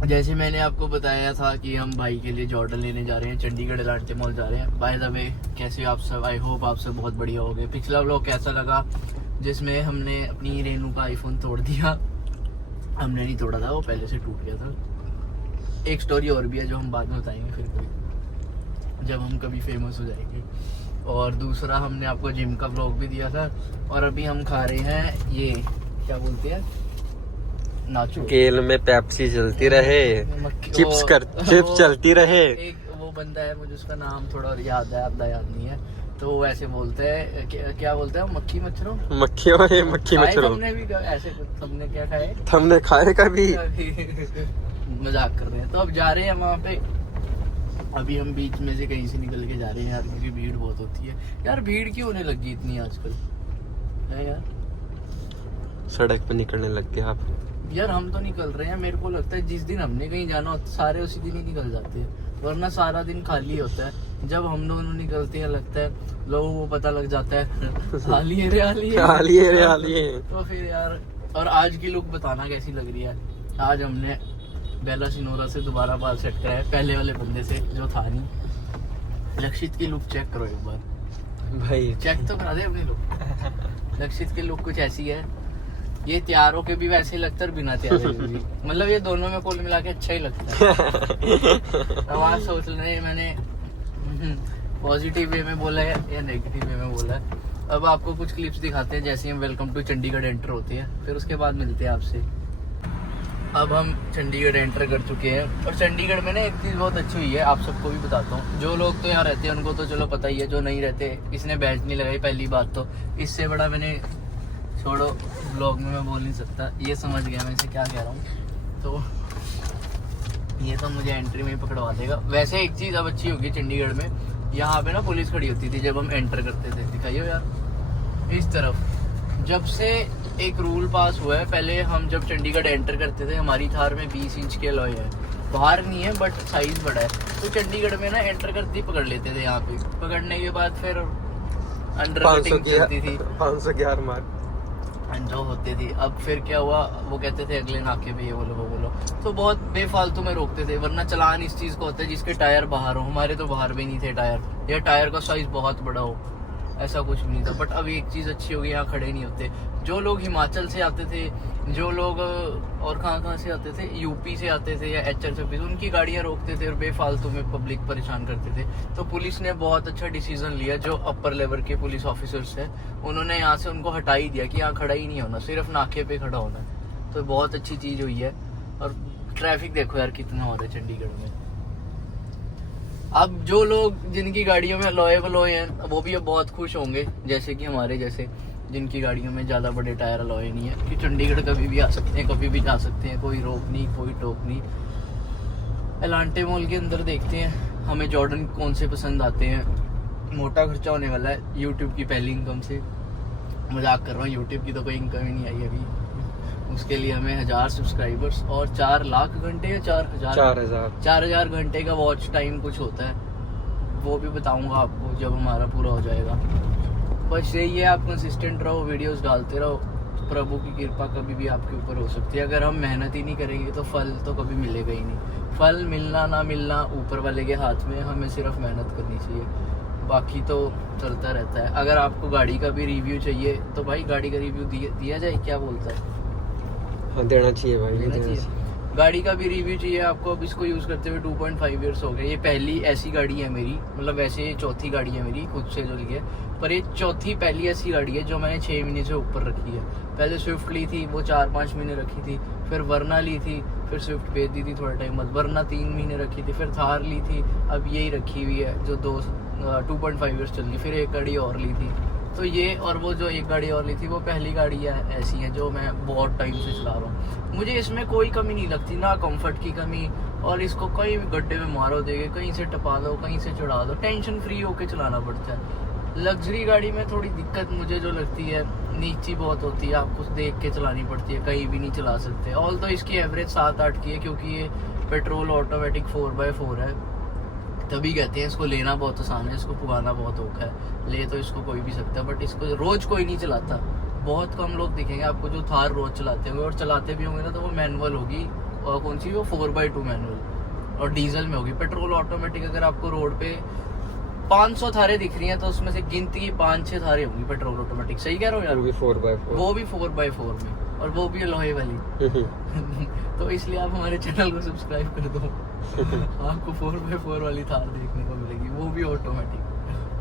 जैसे मैंने आपको बताया था कि हम भाई के लिए जॉर्डन लेने जा रहे हैं, चंडीगढ़ एलांटे मॉल जा रहे हैं। बाय द वे, कैसे आप सब? आई होप आप सब बहुत बढ़िया हो गए। पिछला व्लॉग कैसा लगा, जिसमें हमने अपनी रेनू का आईफोन तोड़ दिया? हमने नहीं तोड़ा था, वो पहले से टूट गया था। एक स्टोरी और भी है जो हम बाद में बताएंगे फिर कभी, जब हम कभी फेमस हो जाएंगे। और दूसरा, हमने आपको जिम का व्लॉग भी दिया था। और अभी हम खा रहे हैं ये क्या बोलते हैं, नाचो। गेल में पेप्सी चलती रहे, चिप्स चलती रहे। एक वो बंदा है, मुझे उसका नाम थोड़ा याद नहीं है, तो वो ऐसे बोलते हैं, क्या बोलते हैं, मक्खी मच्छरों मक्खी मच्छरों। हमने भी ऐसे, हमने क्या खाए, हमने खाए कभी। मजाक कर रहे हैं। तो अब जा रहे हैं वहाँ पे। अभी हम बीच में से कहीं से निकल के जा रहे हैं यार, क्योंकि भीड़ बहुत होती है यार। भीड़ क्यों होने लगी इतनी आजकल है यार? सड़क पे निकलने लग गए आप यार। हम तो निकल रहे हैं, मेरे को लगता है जिस दिन हमने कहीं जाना होता है सारे उसी दिन ही निकल जाते हैं, वरना सारा दिन खाली होता है। जब हम दोनों निकलते हैं लगता है लोगों को पता लग जाता है हालिए रे। तो फिर यार, और आज की लुक बताना कैसी लग रही है? आज हमने बेला सिनोरा से दोबारा बाल सेट कराया, पहले वाले बंदे से जो था नहीं। लक्षित की लुक चेक करो एक बार भाई, चेक तो करा दे अपनी लुक। लक्षित की लुक कुछ ऐसी है। ये तैयार होके भी वैसे ही लगता है और बिना तैयार भी। मतलब ये दोनों में कुल मिला के अच्छा ही लगता है। अब आज सोच रहे हैं मैंने पॉजिटिव वे में बोला है या नेगेटिव वे में बोला है। अब आपको कुछ क्लिप्स दिखाते हैं जैसे हम वेलकम टू चंडीगढ़ एंटर होते हैं, फिर उसके बाद मिलते हैं आपसे। अब हम चंडीगढ़ एंटर कर चुके हैं, और चंडीगढ़ में ना एक चीज़ बहुत अच्छी हुई है, आप सबको भी बताता हूँ। जो लोग तो यहाँ रहते हैं उनको तो चलो पता ही है, जो नहीं रहते, इसने बैच नहीं लगाई पहली बात तो। इससे बड़ा मैंने, छोड़ो ब्लॉग में मैं बोल नहीं सकता, ये समझ गया मैं इसे क्या कह रहा हूँ। तो ये तो मुझे एंट्री में ही पकड़वा देगा। वैसे एक चीज़ अब अच्छी होगी चंडीगढ़ में, यहाँ पे ना पुलिस खड़ी होती थी जब हम एंटर करते थे। दिखाइए यार इस तरफ। जब से एक रूल पास हुआ है, पहले हम जब चंडीगढ़ एंटर करते थे हमारी थार में 20 इंच के अलॉय है, बाहर नहीं है बट साइज बड़ा है। तो चंडीगढ़ में ना एंटर करते ही पकड़ लेते थे। यहाँ पे पकड़ने के बाद फिर अंडर कटिंग चलती थी, 511 मार्क जो होती थी। अब फिर क्या हुआ, वो कहते थे अगले नाके पे ये बोलो वो बोलो, तो बहुत बेफालतू में रोकते थे। वरना चलान इस चीज को होता है जिसके टायर बाहर हो। हमारे तो बाहर भी नहीं थे टायर, या टायर का साइज बहुत बड़ा हो, ऐसा कुछ नहीं था। बट अभी एक चीज अच्छी होगी, यहाँ खड़े नहीं होते। जो लोग हिमाचल से आते थे, जो लोग और कहाँ से आते थे, यूपी से आते थे या HR26, उनकी गाड़ियाँ रोकते थे और बेफालतू में पब्लिक परेशान करते थे। तो पुलिस ने बहुत अच्छा डिसीजन लिया, जो अपर लेवल के पुलिस ऑफिसर्स हैं उन्होंने यहाँ से उनको हटा ही दिया कि यहाँ खड़ा ही नहीं होना, सिर्फ नाके पे खड़ा होना है। तो बहुत अच्छी चीज हुई है। और ट्रैफिक देखो यार कितना हो रहा है चंडीगढ़ में। अब जो लोग जिनकी गाड़ियों में अलॉय हैं वो भी अब बहुत खुश होंगे, जैसे कि हमारे जैसे जिनकी गाड़ियों में ज़्यादा बड़े टायर अलॉय नहीं है, कि चंडीगढ़ कभी भी आ सकते हैं, कभी भी जा सकते हैं, कोई रोक नहीं, कोई टोक नहीं। एलांटे मॉल के अंदर देखते हैं हमें जॉर्डन कौन से पसंद आते हैं। मोटा खर्चा होने वाला है यूट्यूब की पहली इनकम से। मजाक कर रहा हूँ, यूट्यूब की तो कोई इनकम ही नहीं आई अभी। उसके लिए हमें 1000 सब्सक्राइबर्स और 4 लाख घंटे या 4000 घंटे का वॉच टाइम कुछ होता है, वो भी बताऊंगा आपको जब हमारा पूरा हो जाएगा। बस यही है, आप कंसिस्टेंट रहो, वीडियोस डालते रहो, प्रभु की कृपा कभी भी आपके ऊपर हो सकती है। अगर हम मेहनत ही नहीं करेंगे तो फल तो कभी मिलेगा ही नहीं। फल मिलना ना मिलना ऊपर वाले के हाथ में, हमें सिर्फ मेहनत करनी चाहिए, बाकी तो चलता रहता है। अगर आपको गाड़ी का भी रिव्यू चाहिए तो भाई गाड़ी का रिव्यू दिया जाए, क्या बोलता है? हाँ, देना चाहिए भाई, देना चाहिए। गाड़ी का भी रिव्यू चाहिए आपको। अब इसको यूज़ करते हुए 2.5 ईयर्स हो गए। ये पहली ऐसी गाड़ी है मेरी, मतलब वैसे ये चौथी गाड़ी है मेरी खुद से जो ली है, पर ये चौथी पहली ऐसी गाड़ी है जो मैंने 6 महीने से ऊपर रखी है। पहले स्विफ्ट ली थी, वो 4-5 महीने रखी थी, फिर वरना ली थी, फिर स्विफ्ट बेच दी थी थोड़ा टाइम बाद, वरना 3 महीने रखी थी, फिर थार ली थी, अब यही रखी हुई है जो 2.5 ईयर्स चल गई। फिर एक गाड़ी और ली थी, तो ये और वो जो एक गाड़ी और ली थी वो पहली गाड़ी है ऐसी है जो मैं बहुत टाइम से चला रहा हूँ। मुझे इसमें कोई कमी नहीं लगती, ना कंफर्ट की कमी, और इसको कहीं भी गड्ढे में मारो देगे, कहीं से टपा दो, कहीं से चढ़ा दो, टेंशन फ्री होके चलाना पड़ता है। लग्जरी गाड़ी में थोड़ी दिक्कत मुझे जो लगती है, नीची बहुत होती है, आपको देख के चलानी पड़ती है, कहीं भी नहीं चला सकते। ऑल तो इसकी एवरेज 7-8 की है, क्योंकि ये पेट्रोल ऑटोमेटिक 4x4 है, तभी कहते हैं इसको लेना बहुत आसान है, इसको पुगाना बहुत औखा है। ले तो इसको कोई भी सकता है, बट इसको रोज कोई नहीं चलाता। बहुत कम लोग दिखेंगे आपको जो थार रोज चलाते होंगे, और चलाते भी होंगे ना तो वो मैनुअल होगी, कौन सी वो 4x2 मैनुअल और डीजल में होगी। पेट्रोल ऑटोमेटिक अगर आपको रोड पे 500 थारे दिख रही हैं तो उसमें से गिनती की 5-6 थारे होंगी पेट्रोल ऑटोमेटिक। सही कह रहा हूँ यार? वो भी 4x4, वो भी 4x4 में, और वो भी लोहे वाली। तो इसलिए आप हमारे चैनल को सब्सक्राइब कर दो। आपको 4x4 वाली थार देखने को मिलेगी, वो भी ऑटोमेटिक,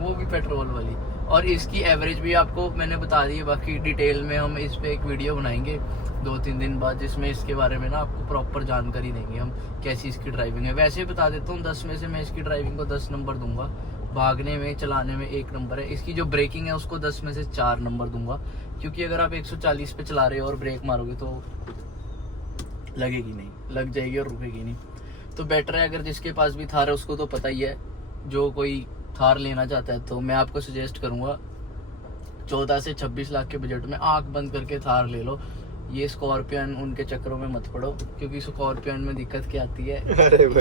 वो भी पेट्रोल वाली। और इसकी एवरेज भी आपको मैंने बता दी है। बाकी डिटेल में हम इस पे एक वीडियो बनाएंगे 2-3 दिन बाद, जिसमें इसके बारे में ना आपको प्रॉपर जानकारी देंगे हम, कैसी इसकी ड्राइविंग है। वैसे बता देता हूँ 10 में से मैं इसकी ड्राइविंग को 10 नंबर दूंगा। भागने में, चलाने में 1 नंबर है। इसकी जो ब्रेकिंग है उसको 10 में से 4 नंबर दूंगा, क्योंकि अगर आप 140 पे चला रहे हो और ब्रेक मारोगे तो लगेगी नहीं, लग जाएगी और रुकेगी नहीं। तो बेटर है, अगर जिसके पास भी थार है उसको तो पता ही है, जो कोई थार लेना चाहता है तो मैं आपको सजेस्ट करूंगा 14 से 26 लाख के बजट में आंख बंद करके थार ले लो। ये स्कॉर्पियन उनके चक्करों में मत पड़ो, क्योंकि स्कॉर्पियन में दिक्कत क्या आती है,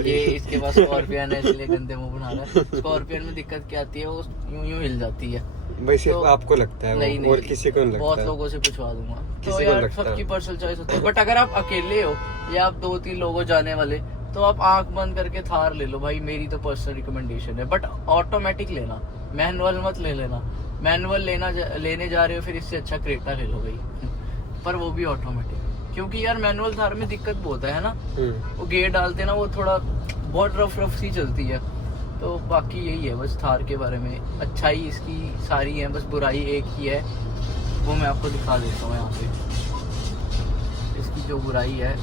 ये इसके पास स्कॉर्पियन है इसलिए गंदे मुंह बना रहा है। स्कॉर्पियन में दिक्कत क्या आती है, वो यूं हिल जाती है। भाई सिर्फ आपको लगता है वो, नहीं, और किसी को नहीं लगता। बहुत लोगों से पूछवा दूंगा। तो किसी को यार लगता है। सबकी पर्सनल चॉइस होती है, बट अगर आप अकेले हो या आप 2-3 लोग हो जाने वाले, तो आप आंख बंद करके थार ले लो भाई। मेरी तो पर्सनल रिकमेंडेशन है, बट ऑटोमेटिक लेना, मैनुअल मत ले लेना। मैनुअल लेने जा रहे हो फिर इससे अच्छा क्रेटा ले लो भाई, पर वो भी ऑटोमेटिक। क्योंकि यार मैनुअल थार में दिक्कत बहुत है ना, वो गेयर डालते ना, वो थोड़ा बहुत रफ सी चलती है। तो बाकी यही है बस थार के बारे में। अच्छाई इसकी सारी है, बस बुराई एक ही है, वो मैं आपको दिखा देता हूँ यहाँ पे। इसकी जो बुराई है,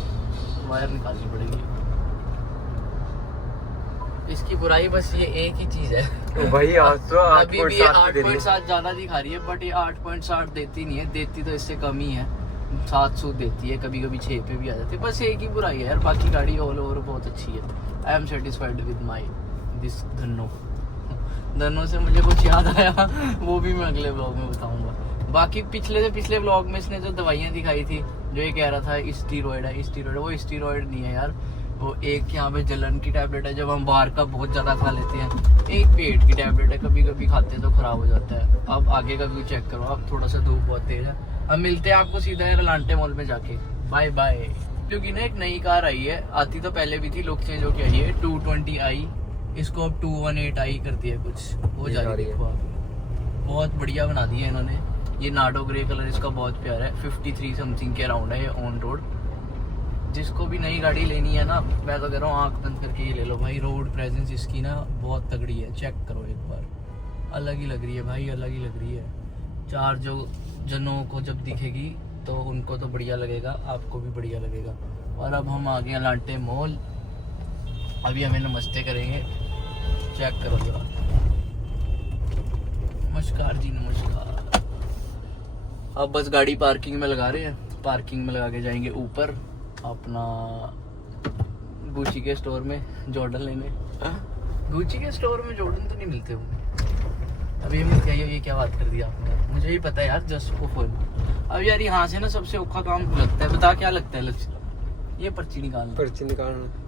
वायर निकालनी पड़ेगी। इसकी बुराई बस ये एक ही चीज है भाई आज तो अभी भी ये 8.7 8.7 ज्यादा दिखा रही है, बट ये 8.7 देती नहीं है, देती तो इससे कम ही है। 7 सूद देती है, कभी कभी 6 पे भी आ जाती है। बस एक ही बुराई है यार, बाकी गाड़ी ऑल ओवर बहुत अच्छी है। I am satisfied with my this Dhanno से मुझे कुछ याद आया, वो भी मैं अगले ब्लॉग में बताऊंगा। बाकी पिछले से पिछले ब्लॉग में इसने जो दवाइयाँ दिखाई थी, जो ये कह रहा था स्टीरॉयड है, स्टीरॉयड, वो स्टीरॉयड नहीं है यार। वो एक यहाँ पे जलन की टैबलेट है, जब हम बाहर का बहुत ज्यादा खा लेते हैं। एक पेट की टैबलेट है, कभी कभी खाते हैं तो खराब हो जाता है। अब आगे का व्यू चेक करो आप, थोड़ा सा धूप बहुत तेज है। अब मिलते हैं आपको सीधा रलांटे मॉल में जाके, बाय बाय। क्योंकि ना एक नई कार आई है, आती तो पहले भी थी, लुक चेंज होके आई है, 220i। इसको अब 218i कर दिया कुछ, वो जा रही है। बहुत बढ़िया बना दिया इन्होंने। ये नाडो ग्रे कलर इसका बहुत प्यारा है, 53 समथिंग के अराउंड है ये ऑन रोड। जिसको भी नई गाड़ी लेनी है ना, मैं तो कह रहा हूँ आंख बंद करके ही ले लो भाई। रोड प्रेजेंस इसकी ना बहुत तगड़ी है, चेक करो एक बार, अलग ही लग रही है भाई, अलग ही लग रही है। 4 जो जनों को जब दिखेगी तो उनको तो बढ़िया लगेगा, आपको भी बढ़िया लगेगा। और अब हम आ गए लांटे मॉल, अभी हमें नमस्ते करेंगे, चेक करो जरा। नमस्कार जी, नमस्कार। अब बस गाड़ी पार्किंग में लगा रहे हैं, पार्किंग में लगा के जाएंगे ऊपर अपना गुची के स्टोर में जॉर्डन लेने। गुची के स्टोर में जॉर्डन तो नहीं मिलते होंगे। अब ये मिलते हैं, ये क्या बात कर दी आपने, मुझे ही पता है यार, जस्ट को फोन। अब यार यहाँ से ना सबसे औखा काम लगता है, बता क्या लगता है लक्ष्य? ये पर्ची निकालना।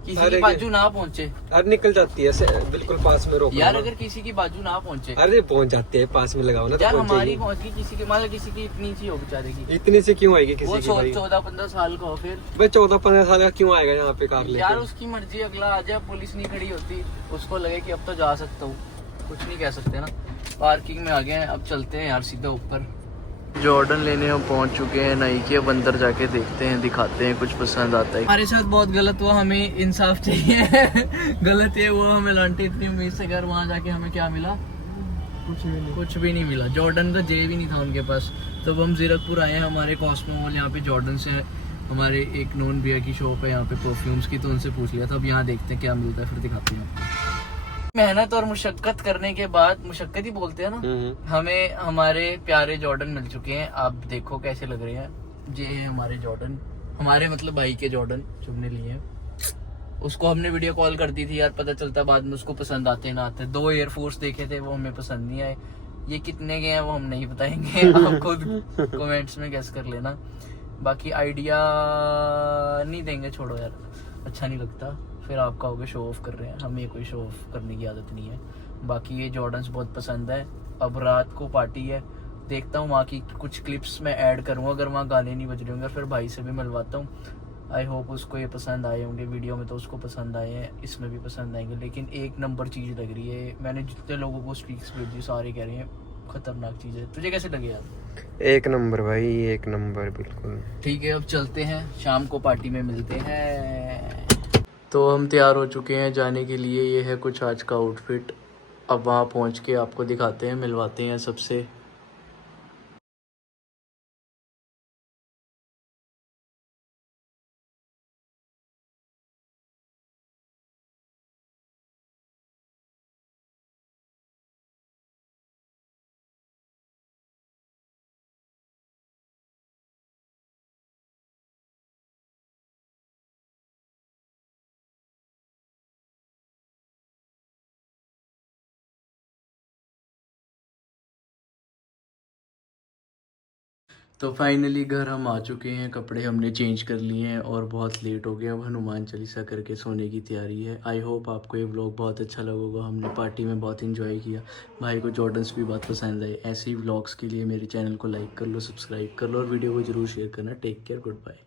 किसी की बाजू ना पहुँचे, अरे निकल जाती है, बिल्कुल पास में रोको यार। अगर किसी की बाजू ना पहुँचे, अरे पहुंच जाती है, पास में लगाओ ना। यार हमारी पहुँच गई, किसी की मान लो किसी की इतनी सी हो बेचारे की, इतनी से क्यों आएगी किसी की? 14-15 साल का हो, फिर भाई 14-15 साल का क्यों आएगा यहाँ पे कार लेके? यार उसकी मर्जी, अगला आ जाए, पुलिस नहीं खड़ी होती, उसको लगे कि अब तो जा सकता हूँ, कुछ नहीं कह सकते ना। पार्किंग में आ गए हैं, अब चलते हैं यार सीधा ऊपर। जॉर्डन लेने हम पहुंच चुके हैं नाइकी। अब अंदर जाके देखते हैं, दिखाते हैं, कुछ पसंद आता है। हमारे साथ बहुत गलत हुआ, हमें इंसाफ चाहिए। गलत ये हुआ, हमें लांटे इतनी उम्मीद से घर, वहाँ जाके हमें क्या मिला? कुछ भी नहीं मिला। जॉर्डन का जे भी नहीं था उनके पास। तो अब हम जीरकपुर आए हैं, हमारे कॉस्मो मॉल, यहाँ पे जॉर्डन से हमारे एक नॉन भैया की शॉप है यहाँ पे परफ्यूम्स की, तो उनसे पूछ लिया था। अब यहाँ देखते हैं क्या मिलता है, फिर दिखाते हैं आपको। मेहनत और मुशक्कत करने के बाद, मुशक्कत ही बोलते हैं ना, हमें हमारे प्यारे जॉर्डन मिल चुके हैं। आप देखो कैसे लग रहे हैं। ये है हमारे जॉर्डन, हमारे मतलब भाई के जॉर्डन जो हमने लिए हैं। उसको हमने वीडियो कॉल कर दी थी यार, पता चलता बाद में उसको पसंद आते ना आते। 2 एयरफोर्स देखे थे, वो हमें पसंद नहीं आए। ये कितने के हैं वो हम नहीं बताएंगे, आप खुद कमेंट्स में गेस कर लेना। बाकी आइडिया नहीं देंगे, छोड़ो यार, अच्छा नहीं लगता। फिर आप कहोगे शो ऑफ कर रहे हैं, हमें कोई शो ऑफ करने की आदत नहीं है। बाकी ये जॉर्डन्स बहुत पसंद है। अब रात को पार्टी है, देखता हूँ वहाँ की कुछ क्लिप्स मैं ऐड करूँगा, अगर वहाँ गाने नहीं बज रहे होंगे फिर भाई से भी मिलवाता हूँ। आई होप उसको ये पसंद आए होंगे, वीडियो में तो उसको पसंद आए हैं, इसमें भी पसंद आएंगे। लेकिन एक नंबर चीज़ लग रही है, मैंने जितने लोगों को स्ट्रीक्स भेजी सारे कह रहे हैं खतरनाक चीज़ है। तुझे कैसे लगे यार? एक नंबर भाई, एक नंबर बिल्कुल। ठीक है, अब चलते हैं, शाम को पार्टी में मिलते हैं। तो हम तैयार हो चुके हैं जाने के लिए, ये है कुछ आज का आउटफिट। अब वहाँ पहुँच के आपको दिखाते हैं, मिलवाते हैं सबसे। तो फाइनली घर हम आ चुके हैं, कपड़े हमने चेंज कर लिए हैं और बहुत लेट हो गया। अब हनुमान चालीसा करके सोने की तैयारी है। आई होप आपको ये व्लॉग बहुत अच्छा लगेगा। हमने पार्टी में बहुत एंजॉय किया, भाई को जॉर्डन्स भी बहुत पसंद आए। ऐसे ही व्लॉग्स के लिए मेरे चैनल को लाइक कर लो, सब्सक्राइब कर लो और वीडियो को जरूर शेयर करना। Take care, good bye.